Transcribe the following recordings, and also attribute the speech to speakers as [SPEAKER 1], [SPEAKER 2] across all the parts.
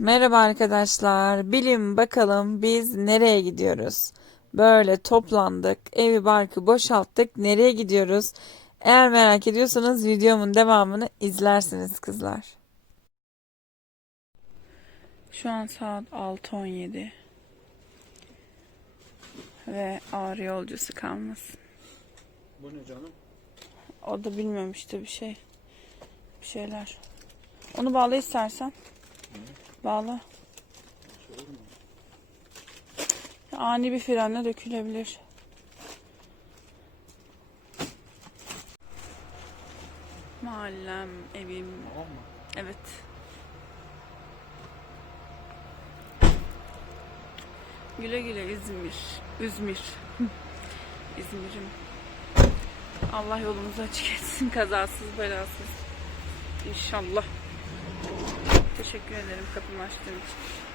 [SPEAKER 1] Merhaba arkadaşlar. Bilin bakalım biz nereye gidiyoruz? Böyle toplandık, evi barkı boşalttık. Nereye gidiyoruz? Eğer merak ediyorsanız videomun devamını izlersiniz kızlar. Şu an saat 6.17 ve ağır yolcusu kalmasın.
[SPEAKER 2] Bu ne canım?
[SPEAKER 1] O da bilmiyorum işte bir şey. Bir şeyler. Onu bağla istersen. Bağla. Ani bir frenle dökülebilir. Mahallem, evim. Evet. Güle güle İzmir. İzmir. İzmir'im. Allah yolumuzu açık etsin. Kazasız belasız. İnşallah. Teşekkür ederim kapımı açtığın için.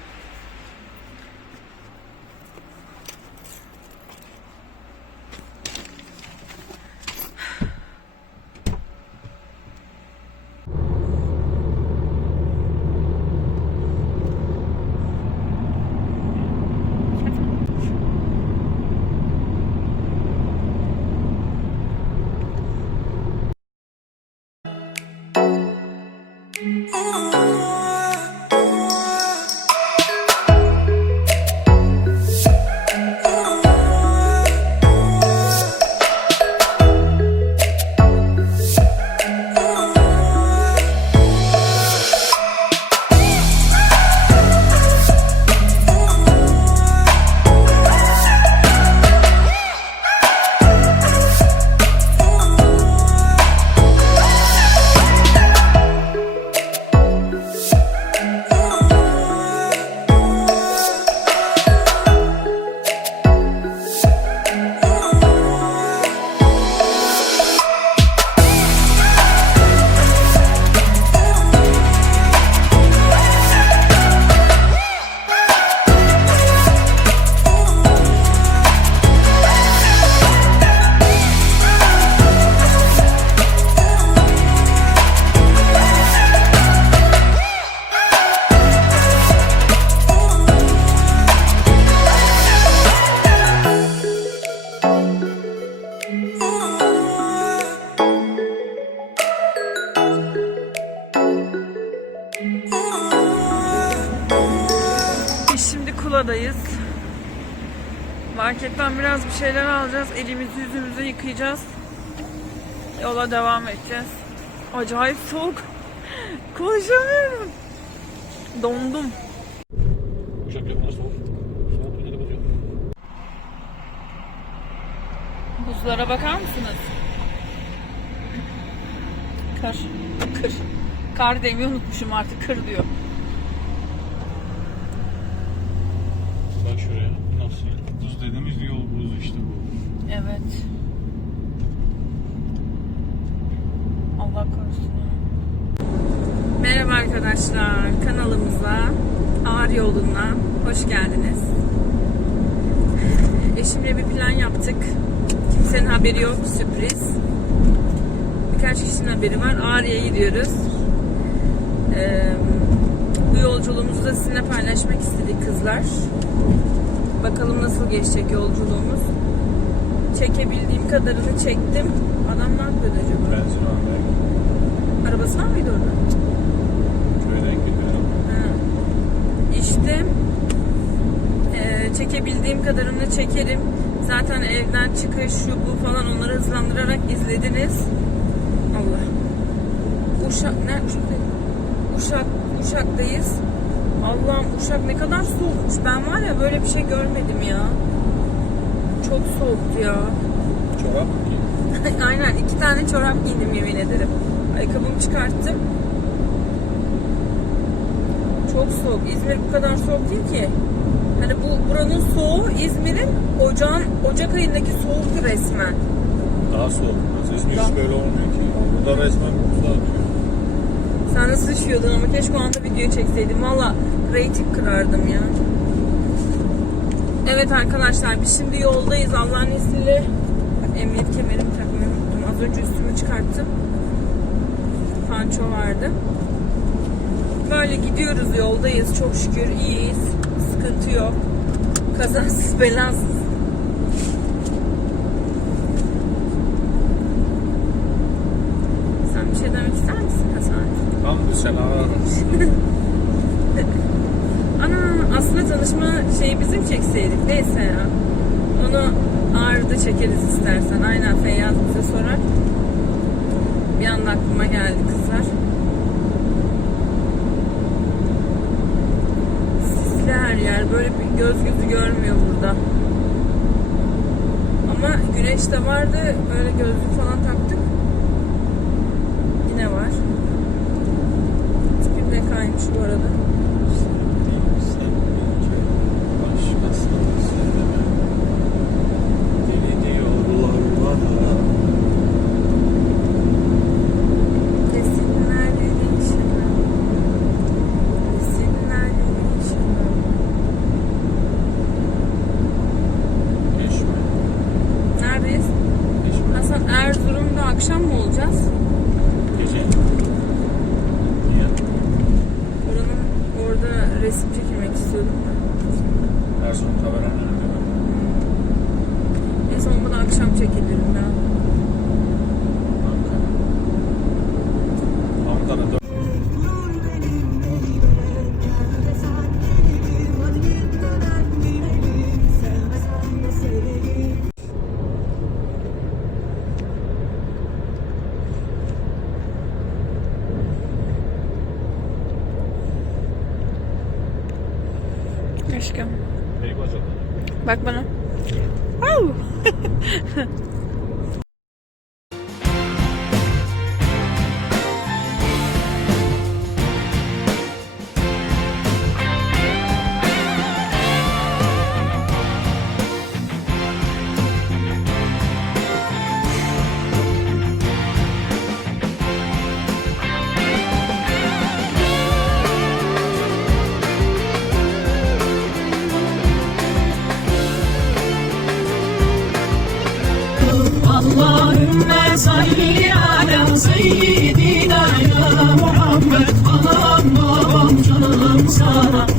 [SPEAKER 1] Biraz bir şeyler alacağız. Elimizi yüzümüzü yıkayacağız. Yola devam edeceğiz. Acayip soğuk. Konuşamıyorum. Dondum. Buzlara bakar mısınız? Kır. Kır. Kar demeyi unutmuşum artık. Kır diyor.
[SPEAKER 2] Bak şuraya nasıl ya? Buz dediğimiz işte bu.
[SPEAKER 1] Evet. Allah korusun. Merhaba arkadaşlar. Kanalımıza Ağır Yoluna hoş geldiniz. Eşimle bir plan yaptık. Kimsenin haberi yok. Sürpriz. Birkaç kişinin haberi var. Ağrı'ya gidiyoruz. Ee, bu yolculuğumuzu da sizinle paylaşmak istedik kızlar. Bakalım nasıl geçecek yolculuğumuz. Çekebildiğim kadarını çektim. Adam ne yapıyordu acaba?
[SPEAKER 2] Benzin almaya
[SPEAKER 1] Arabası var mıydı orada?
[SPEAKER 2] köyden gidiyorum.
[SPEAKER 1] Ha. İşte eee, çekebildiğim kadarını çekerim. Zaten evden çıkış, şu bu falan onları hızlandırarak izlediniz. Allah. Uşak, ne? Uşak, Uşak'tayız. Allah'ım Uşak ne kadar soğukmuş. Ben var ya böyle bir şey görmedim ya. Çok soğuktu ya.
[SPEAKER 2] Çorap ki.
[SPEAKER 1] Aynen iki tane çorap giydim yemin ederim. Ayakkabımı çıkarttım. Çok soğuk. İzmir bu kadar soğuk değil ki. Hani bu buranın soğuğu İzmir'in ocağın Ocak ayındaki soğuk resmen.
[SPEAKER 2] Daha soğuk. İzmir hiç böyle olmuyor ki. Burada resmen buz atıyor.
[SPEAKER 1] Sen nasıl üşüyordun ama keşke o anda video çekseydim. Valla rating kırardım ya. Evet arkadaşlar biz şimdi yoldayız Allah'ın izniyle. Emniyet kemerimi takmayı unuttum. Az önce üstümü çıkarttım. Panço vardı. Böyle gidiyoruz yoldayız çok şükür iyiyiz. Sıkıntı yok. Kazasız belasız. Sen bir şey demek ister misin Hasan?
[SPEAKER 2] Tam bir selam.
[SPEAKER 1] Ana aslında tanışma şeyi bizim çekseydik. Neyse ya. Onu ağrıda çekeriz istersen. Aynen Feyyaz bize sorar. Bir anda aklıma geldi kızlar. Sisli her yer. Böyle bir göz gözü görmüyor burada. Ama güneş de vardı. Böyle gözlük falan taktık. Yine var. Tipim de kaymış bu arada. Aşkım. Bak bana.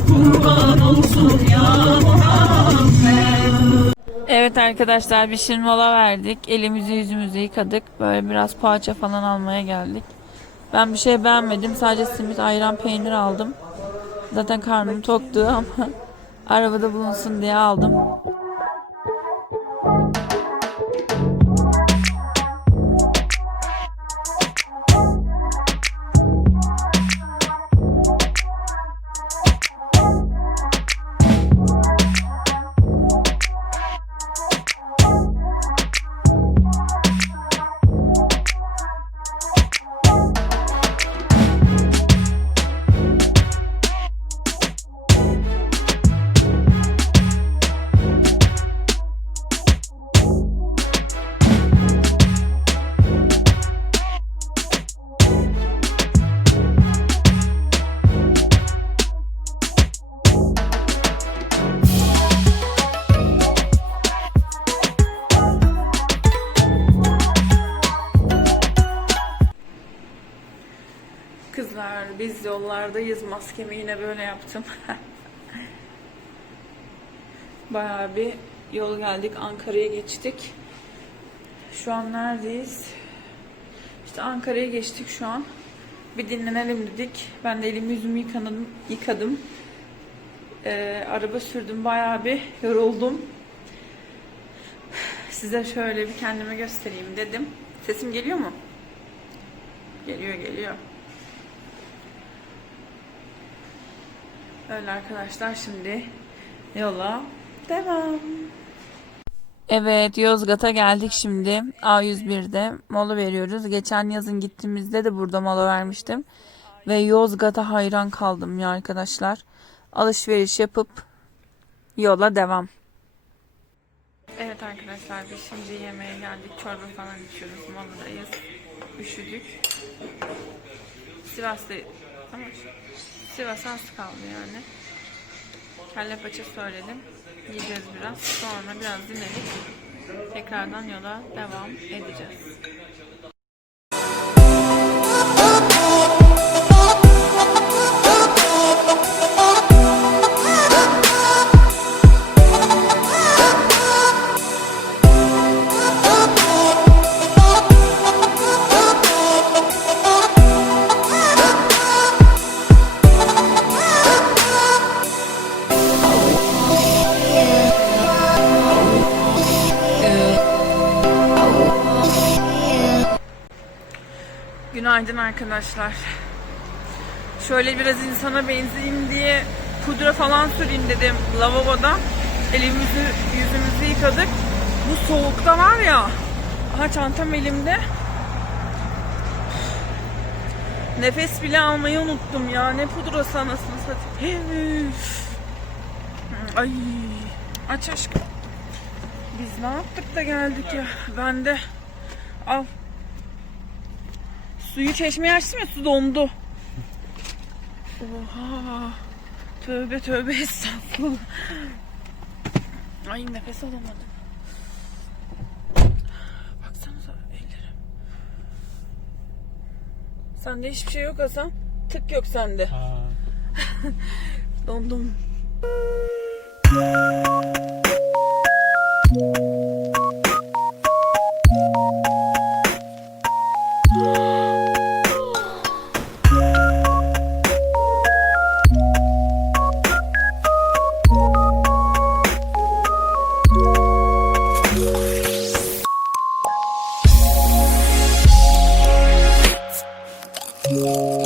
[SPEAKER 3] kurban olsun ya Muhammed
[SPEAKER 1] Evet arkadaşlar bir şirin mola verdik. Elimizi yüzümüzü yıkadık. Böyle biraz poğaça falan almaya geldik. Ben bir şey beğenmedim. Sadece simit, ayran, peynir aldım. Zaten karnım toktu ama arabada bulunsun diye aldım. Yollardayız. Maskemi yine böyle yaptım. Bayağı bir yol geldik. Ankara'ya geçtik. Şu an neredeyiz? İşte Ankara'ya geçtik şu an. Bir dinlenelim dedik. Ben de elimi yüzümü yıkadım. yıkadım. Ee, araba sürdüm. Bayağı bir yoruldum. Size şöyle bir kendime göstereyim dedim. Sesim geliyor mu? Geliyor geliyor. Öyle arkadaşlar şimdi yola devam. Evet Yozgat'a geldik şimdi. A101'de mola veriyoruz. Geçen yazın gittiğimizde de burada mola vermiştim. Ve Yozgat'a hayran kaldım ya arkadaşlar. Alışveriş yapıp yola devam. Evet arkadaşlar biz şimdi yemeğe geldik. Çorba falan içiyoruz. Moladayız. Üşüdük. Sivas'ta ama Sivas'a az kaldı yani. Kelle paça söyledim. Yiyeceğiz biraz. Sonra biraz dinlenip tekrardan yola devam edeceğiz. Arkadaşlar. Şöyle biraz insana benzeyeyim diye pudra falan süreyim dedim lavaboda. Elimizi yüzümüzü yıkadık. Bu soğukta var ya. Aha çantam elimde. Nefes bile almayı unuttum ya. Ne pudrası anasını satayım. Ay. Aç aşkım. Biz ne yaptık da geldik ya. Ben de al. Suyu çeşmeye açtım ya su dondu. Oha. Tövbe tövbe estağfurullah. Ay nefes alamadım. Baksanıza ellerim. Sende hiçbir şey yok Hasan. Tık yok sende. Dondum. Evet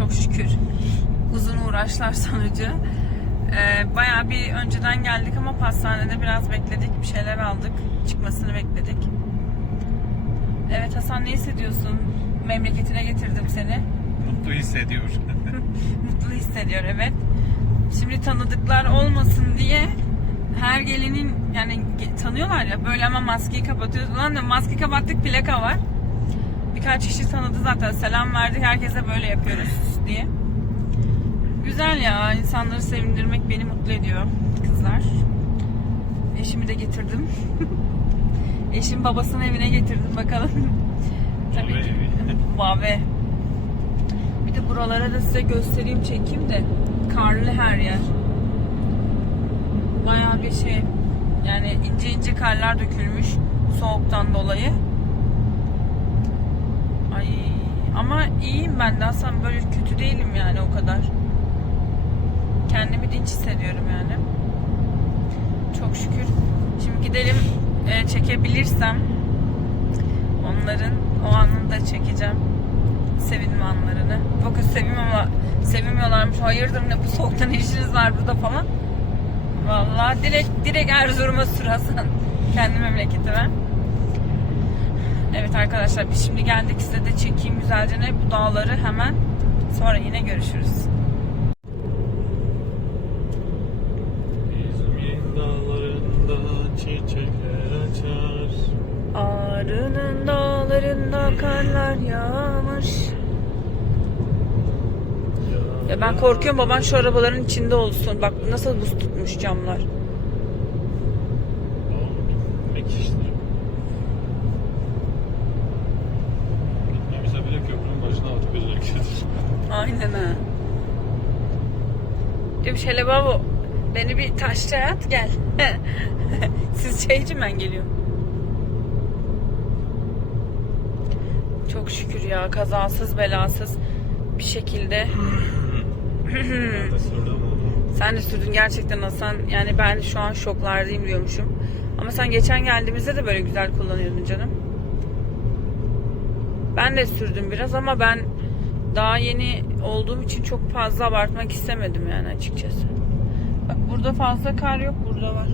[SPEAKER 1] Çok şükür. Uzun uğraşlar sonucu. Ee, bayağı bir önceden geldik ama pastanede biraz bekledik. Bir şeyler aldık. Çıkmasını bekledik. Evet Hasan ne hissediyorsun? Memleketine getirdim seni.
[SPEAKER 2] Mutlu hissediyor.
[SPEAKER 1] Mutlu hissediyor evet. Şimdi tanıdıklar olmasın diye her gelinin yani tanıyorlar ya böyle ama maskeyi kapatıyoruz. Ulan da maske kapattık plaka var. Birkaç kişi tanıdı zaten. Selam verdik. Herkese böyle yapıyoruz diye. Güzel ya. insanları sevindirmek beni mutlu ediyor kızlar. Eşimi de getirdim. Eşim babasının evine getirdim bakalım. Tabii ki.
[SPEAKER 2] evi.
[SPEAKER 1] Bave. Bir de buralara da size göstereyim çekeyim de. Karlı her yer. Bayağı bir şey. Yani ince ince karlar dökülmüş soğuktan dolayı. Ay Ama iyiyim ben de aslında böyle kötü değilim yani o kadar. Kendimi dinç hissediyorum yani. Çok şükür. Şimdi gidelim e, çekebilirsem onların o anını da çekeceğim. Sevinme anlarını. Bakın sevmiyorlar, sevmiyorlarmış. Hayırdır ne bu soğukta ne işiniz var burada falan. Vallahi direkt direkt Erzurum'a sür Hasan. Kendi memleketime. Evet arkadaşlar biz şimdi geldik size de çekeyim güzelce ne bu dağları hemen. Sonra yine görüşürüz.
[SPEAKER 2] İzmir'in dağlarında çiçekler açar.
[SPEAKER 1] Ağrı'nın dağlarında karlar yağmış. Ya ben korkuyorum baban şu arabaların içinde olsun. Bak nasıl buz tutmuş camlar.
[SPEAKER 2] Gitmek işte. Gitmemize bile köprünün başına atıp gelir.
[SPEAKER 1] Aynen ha. Şöyle baba beni bir taşçaya at gel. Siz çaycı ben geliyorum. Çok şükür ya kazasız belasız bir şekilde. Sen de sürdün gerçekten Hasan. Yani ben şu an şoklardayım diyormuşum. Ama sen geçen geldiğimizde de böyle güzel kullanıyordun canım. Ben de sürdüm biraz ama ben daha yeni olduğum için çok fazla abartmak istemedim yani açıkçası. Bak burada fazla kar yok, burada var.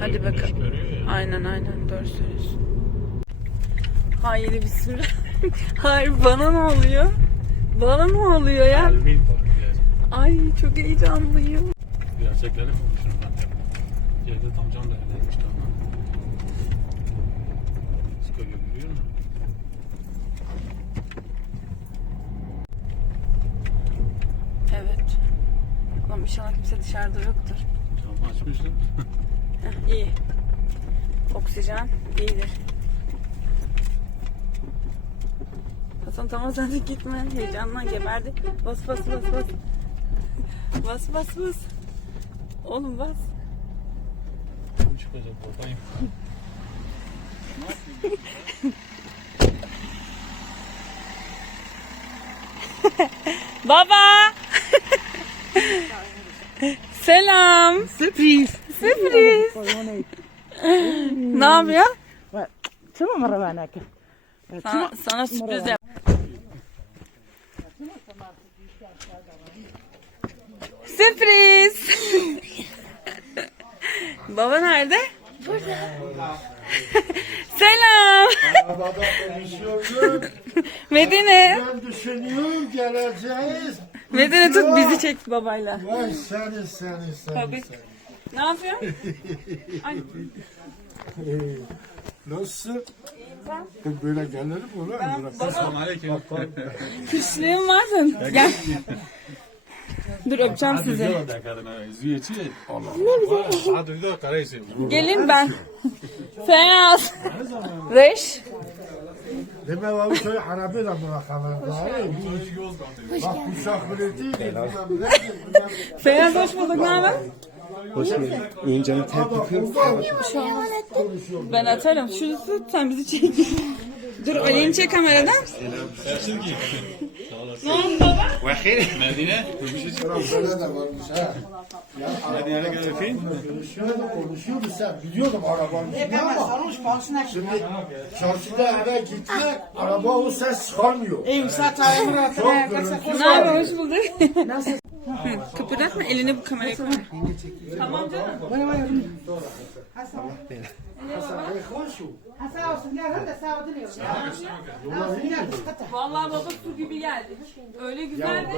[SPEAKER 1] Hadi bakalım. Aynen aynen doğru söylüyorsun. Haydi bismillah. Hayır bana ne oluyor? Bana ne oluyor ya? Ay çok heyecanlıyım.
[SPEAKER 2] Gerçekleri konuşurum ben. Yerde tam cam da evdeymiş tamam. Skoyu görüyor musun?
[SPEAKER 1] Evet. Ulan inşallah kimse dışarıda yoktur.
[SPEAKER 2] Camı açmışsın.
[SPEAKER 1] Heh, iyi. Oksijen iyidir. Hasan tamam sen de gitme. Heyecandan geberdi. Bas bas bas bas. Bas bas bas. Oğlum bas.
[SPEAKER 2] Çıkacak bakayım.
[SPEAKER 1] Baba. Selam.
[SPEAKER 4] Sürpriz.
[SPEAKER 1] Sürpriz. ne yapıyorsun?
[SPEAKER 4] Tamam mı Ravanaka?
[SPEAKER 1] Sana, sana sürpriz yap. Sürpriz. Baba nerede? Burada. Selam.
[SPEAKER 5] Arabada konuşuyorduk.
[SPEAKER 1] Medine.
[SPEAKER 5] Ben düşünüyorum geleceğiz.
[SPEAKER 1] Medine tut bizi çek babayla.
[SPEAKER 5] Vay seni seni seni.
[SPEAKER 1] Tabii.
[SPEAKER 5] seni.
[SPEAKER 1] Ne yapıyorsun? Ay,
[SPEAKER 5] Ee, Nasılsın? Böyle gelirim ulan.
[SPEAKER 1] ben, baba
[SPEAKER 2] Aleyküm.
[SPEAKER 1] kışlığım varsın. Gel. Dur öpeceğim sizi. Gelin ben. Feyyaz. Reş.
[SPEAKER 5] Deme abi şöyle Arabi de bırakalım. Bak uşak bile değil. bilmem ne, bilmem ne.
[SPEAKER 1] Feyyaz hoş bulduk. Ne haber?
[SPEAKER 6] Hoş geldin. İnce'nin tebrikleri.
[SPEAKER 1] Ben atarım. Şunu sen bizi çek. Dur Ali'ni çek kameradan. ne oldu baba?
[SPEAKER 2] Medine.
[SPEAKER 5] Ulan böyle de varmış ha. Ya arabalar konuşuyordu konuşuyordu sen. Biliyordum arabanın içinde ama. Şimdi çarşıda eve gitmek araba o ses çıkarmıyor. Çok gürültü
[SPEAKER 1] Ne haber? Hoş bulduk. Nasıl? Kıpırdatma elini bu kameraya koy. Tamam canım. Vallahi baba su gibi geldi. Öyle güzeldi.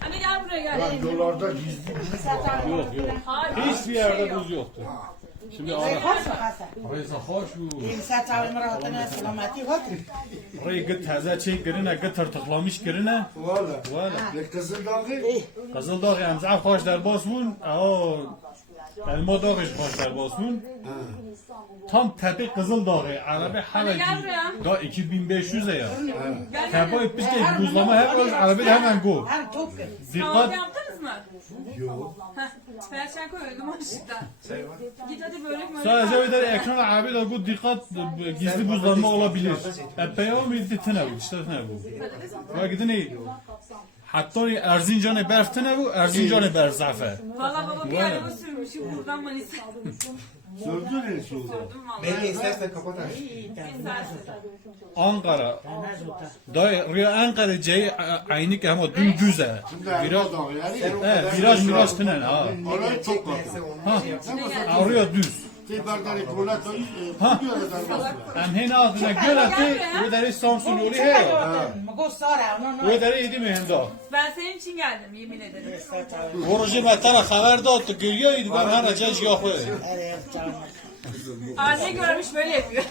[SPEAKER 1] Hani gel buraya gel.
[SPEAKER 5] Ben yollarda gizli gizli
[SPEAKER 1] Hayır.
[SPEAKER 2] Hiçbir yerde buz yoktu. Şimdi ara. Orayı gıt taze çek girine, gıt tırtıklamış girine.
[SPEAKER 5] Valla.
[SPEAKER 2] Valla.
[SPEAKER 5] Ve Kızıldağı
[SPEAKER 2] Kızıldağ yani zaten hoş der bas bun. Aa, Elma Dağı basın. Tam tepe Kızıl Dağı. Arabi hala da 2500 ya. Tepe öpüş ki buzlama hep öz arabi de hemen go. Dikkat.
[SPEAKER 1] yaptınız mı? Yok. Perşembe koyuyordum açlıktan. Git hadi börek mörek
[SPEAKER 2] Sadece tane ekran abi de go dikkat gizli buzlanma olabilir. Epey o muydu tane bu işte tane bu. Bak gidin iyi. Hatta Erzincan'ı berf tane bu Erzincan'ı berf zafer.
[SPEAKER 1] Valla baba bir araba sürmüşüm buradan Manisa.
[SPEAKER 5] Oldu?
[SPEAKER 1] Sordum valla.
[SPEAKER 6] Belki istersen kapat.
[SPEAKER 1] İstersin.
[SPEAKER 2] Ankara. Da Riya Ankara C'yi aynı ki ama dümdüz he. Biraz viraj viraj tane ha.
[SPEAKER 5] Orayı çok kaldı.
[SPEAKER 2] Ha. Oraya düz.
[SPEAKER 5] Te bardare colato
[SPEAKER 2] Ha.
[SPEAKER 5] io da dar
[SPEAKER 2] Hem hen ağzına göleti ve deri Samsun yolu he. Ve deri yedi mi hem de.
[SPEAKER 1] Ben senin için geldim yemin ederim.
[SPEAKER 2] Vurucu metana haber de attı. Görüyordu ben her acayip yok.
[SPEAKER 1] Anne görmüş böyle yapıyor.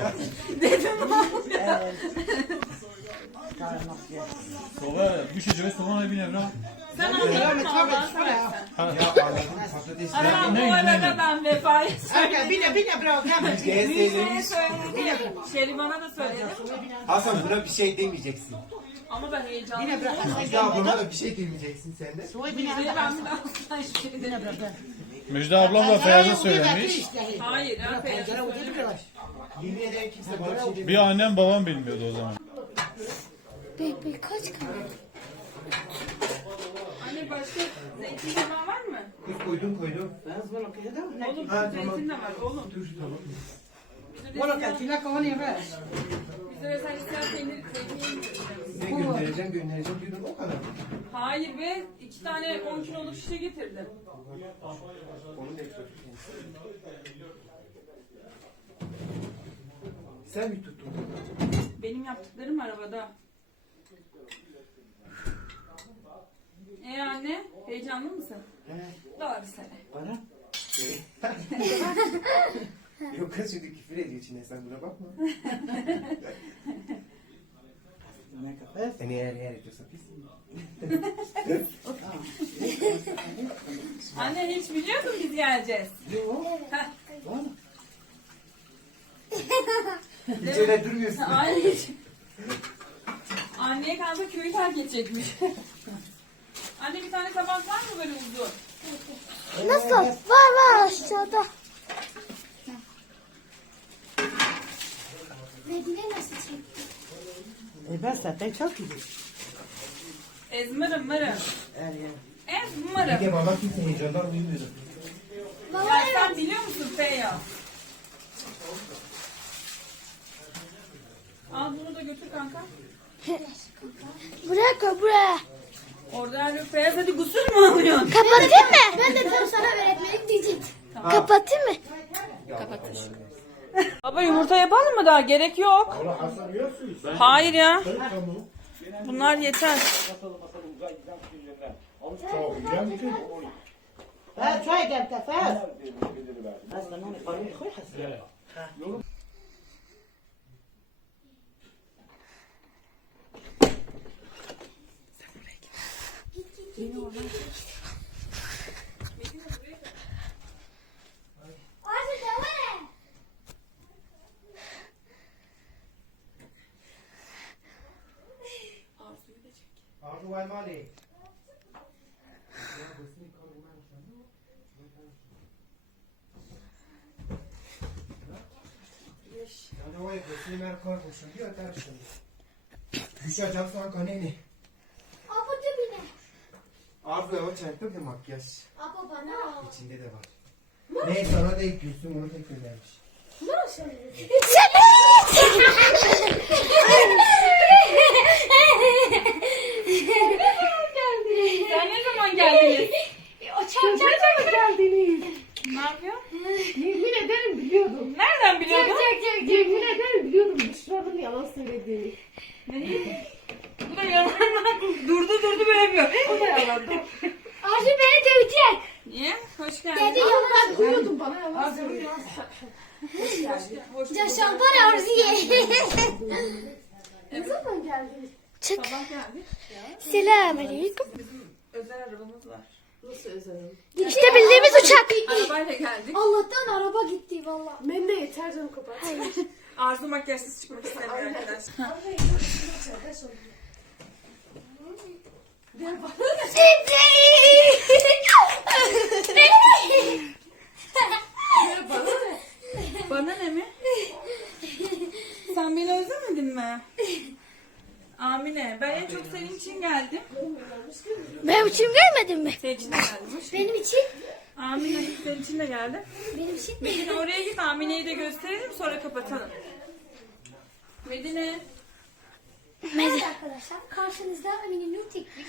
[SPEAKER 1] Dedim ne oluyor?
[SPEAKER 2] Sonra bir şey söyle sonra bir evra.
[SPEAKER 1] Sen anladın mı Allah'ını seversen? Ama bu arada ben vefayı söyledim.
[SPEAKER 3] Bine bine bro hemen.
[SPEAKER 1] Müjde'ye söyledim. Şeriman'a da söyledim.
[SPEAKER 6] Hasan buna bir şey demeyeceksin.
[SPEAKER 1] Ama ben heyecanlıyım.
[SPEAKER 3] Bırak.
[SPEAKER 6] Müjde ablama da bir şey demeyeceksin sen de.
[SPEAKER 1] Müjde'ye ben bir daha asla hiçbir şey demedim.
[SPEAKER 2] Müjde ablam da Feyyaz'a söylemiş.
[SPEAKER 1] Hayır ya Feyyaz'a söylemedim.
[SPEAKER 6] Yemin ederim kimse bana bir şey.
[SPEAKER 2] Bir annem babam bilmiyordu o zaman.
[SPEAKER 7] Bebe kaç kaldı?
[SPEAKER 1] Anne başka zeytin falan var mı?
[SPEAKER 6] Kız koydum koydum.
[SPEAKER 1] Oğlum
[SPEAKER 6] Ha,
[SPEAKER 1] zeytin de var oğlum.
[SPEAKER 6] Dur tamam.
[SPEAKER 1] Bize de
[SPEAKER 3] Bora
[SPEAKER 1] isteyen-
[SPEAKER 3] katina kavani ver.
[SPEAKER 1] bize mesela isteyen peynir zeytin yedireceğim.
[SPEAKER 6] Ne göndereceğim göndereceğim diyordum o kadar.
[SPEAKER 1] Hayır be iki tane 10 kiloluk şişe getirdim.
[SPEAKER 6] Onu da ekliyorum. Sen mi tuttun?
[SPEAKER 1] Benim yaptıklarım arabada. E anne heyecanlı mısın? Doğru sene.
[SPEAKER 6] Bana? Evet. Yok kız şimdi küfür ediyor içine sen buna bakma. Yani eğer eğer ediyorsa pis.
[SPEAKER 1] Anne hiç biliyordun biz geleceğiz. Heh.
[SPEAKER 6] Hiç öyle durmuyorsun.
[SPEAKER 1] Anne hiç. Anneye kalsa köyü terk edecekmiş. Anne bir tane tabak var mı böyle uzun?
[SPEAKER 7] Nasıl? Var var aşağıda. Medine nasıl çekti?
[SPEAKER 3] E ben zaten çok iyi.
[SPEAKER 1] Ezmırım mırım.
[SPEAKER 3] Er ya.
[SPEAKER 1] Ezmırım.
[SPEAKER 6] Ege baba kimse heyecandan uyumuyordu.
[SPEAKER 7] Baba
[SPEAKER 1] Ya
[SPEAKER 7] evet.
[SPEAKER 1] sen biliyor musun Feyyaz? Al bunu da götür kanka.
[SPEAKER 7] Buraya koy buraya.
[SPEAKER 1] Orada her Feyyaz hadi gusül mü alıyorsun?
[SPEAKER 7] Kapatayım mı? Ben de tam sana öğretmenim diyecektim. Kapatayım mı?
[SPEAKER 1] Baba yumurta yapalım mı daha? Gerek yok. Hayır ya.
[SPEAKER 5] Tamam.
[SPEAKER 1] Bunlar yeter.
[SPEAKER 5] Tamam.
[SPEAKER 3] Ha çay gel kafe. Aslında onu parayı hasır.
[SPEAKER 7] Arzu devam
[SPEAKER 6] Arzu var mali. Yani o yapıyorsun, ben korkmuşum diyor, tartışın. Düşeceğim sonra kaneni.
[SPEAKER 7] Dibine.
[SPEAKER 6] Arzu o çarptı bir makyaj.
[SPEAKER 7] Apo bana.
[SPEAKER 6] İçinde de var. Ne sana da ekliyorsun, bunu tek göndermiş.
[SPEAKER 1] Sen ne zaman geldiniz?
[SPEAKER 7] O çam çam geldiniz.
[SPEAKER 1] Ne yapıyor?
[SPEAKER 8] Yemin ederim biliyordum.
[SPEAKER 1] Nereden biliyordun?
[SPEAKER 8] Yemin ederim biliyordum. Büşra'nın yalan söylediğini.
[SPEAKER 1] Bu durdu durdu böyle yapıyor.
[SPEAKER 8] O da yalandı.
[SPEAKER 7] Arzu beni dövecek.
[SPEAKER 1] Niye? Hoş
[SPEAKER 7] Dedi
[SPEAKER 1] geldin.
[SPEAKER 7] yok
[SPEAKER 8] Ben uyuyordum bana yalan söyledi.
[SPEAKER 7] Yaşam var Arzu'ya.
[SPEAKER 8] Ne zaman geldiniz?
[SPEAKER 7] Çık.
[SPEAKER 1] Sabah geldik.
[SPEAKER 7] Selamünaleyküm.
[SPEAKER 1] Özel arabamız var.
[SPEAKER 8] Nasıl özel?
[SPEAKER 7] İşte bildiğimiz uçak.
[SPEAKER 1] Araba arabayla geldik.
[SPEAKER 7] Allah'tan araba gitti valla.
[SPEAKER 8] Ben de yeter canım kapat.
[SPEAKER 1] Arzu makyajsız çıkmak istemiyor arkadaşlar. Bana ne mi? Sen beni özlemedin mi? Amine, ben en çok senin için geldim.
[SPEAKER 7] Benim için gelmedin mi?
[SPEAKER 1] Senin için de geldim.
[SPEAKER 7] Benim için.
[SPEAKER 1] Amine, senin için de geldim.
[SPEAKER 7] Benim için.
[SPEAKER 1] Medine oraya git, Amine'yi de gösterelim sonra kapatalım. Medine,
[SPEAKER 7] Merhaba arkadaşlar. Karşınızda Amine Nur Teknik.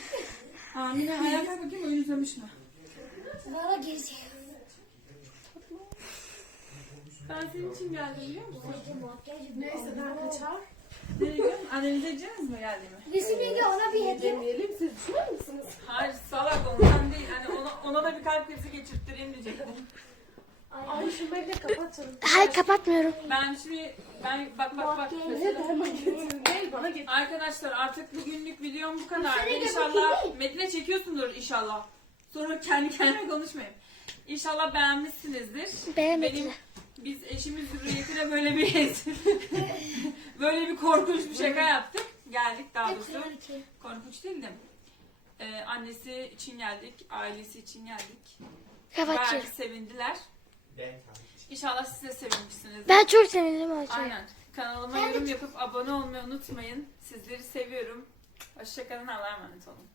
[SPEAKER 1] Amine ayağa bakayım oyun izlemiş mi?
[SPEAKER 7] Valla gerizekalı.
[SPEAKER 1] Ben senin için geldim biliyor musun?
[SPEAKER 8] Neyse ben kaçar.
[SPEAKER 1] Nereye gidiyorsun? Analiz edeceğiz mi geldiğimi?
[SPEAKER 7] Bizim yenge ona bir hediye.
[SPEAKER 8] Deneyelim siz düşünür müsünüz?
[SPEAKER 1] Hayır salak ondan değil. Hani ona, ona da bir kalp krizi geçirttireyim diyecektim.
[SPEAKER 8] Ay şu bekle kapat canım.
[SPEAKER 7] Hayır kapatmıyorum.
[SPEAKER 1] Ben şimdi ben bak bak bak.
[SPEAKER 8] Gel bana getir.
[SPEAKER 1] Arkadaşlar artık bugünlük videom bu kadar. İnşallah. Medine çekiyorsundur inşallah. Sonra kendi kendime konuşmayayım. İnşallah beğenmişsinizdir.
[SPEAKER 7] Beğenmediler.
[SPEAKER 1] Benim biz eşimiz Hürriyet'ine böyle bir böyle bir korkunç bir şaka yaptık. Geldik daha doğrusu. Korkunç değil de. Ee, annesi için geldik, ailesi için geldik.
[SPEAKER 7] Kapatıyorum.
[SPEAKER 1] bir sevindiler. İnşallah siz de sevinmişsinizdir.
[SPEAKER 7] Ben çok sevindim Ayça.
[SPEAKER 1] Aynen. Kanalıma yorum yapıp abone olmayı unutmayın. Sizleri seviyorum. Hoşçakalın. Allah'a emanet olun.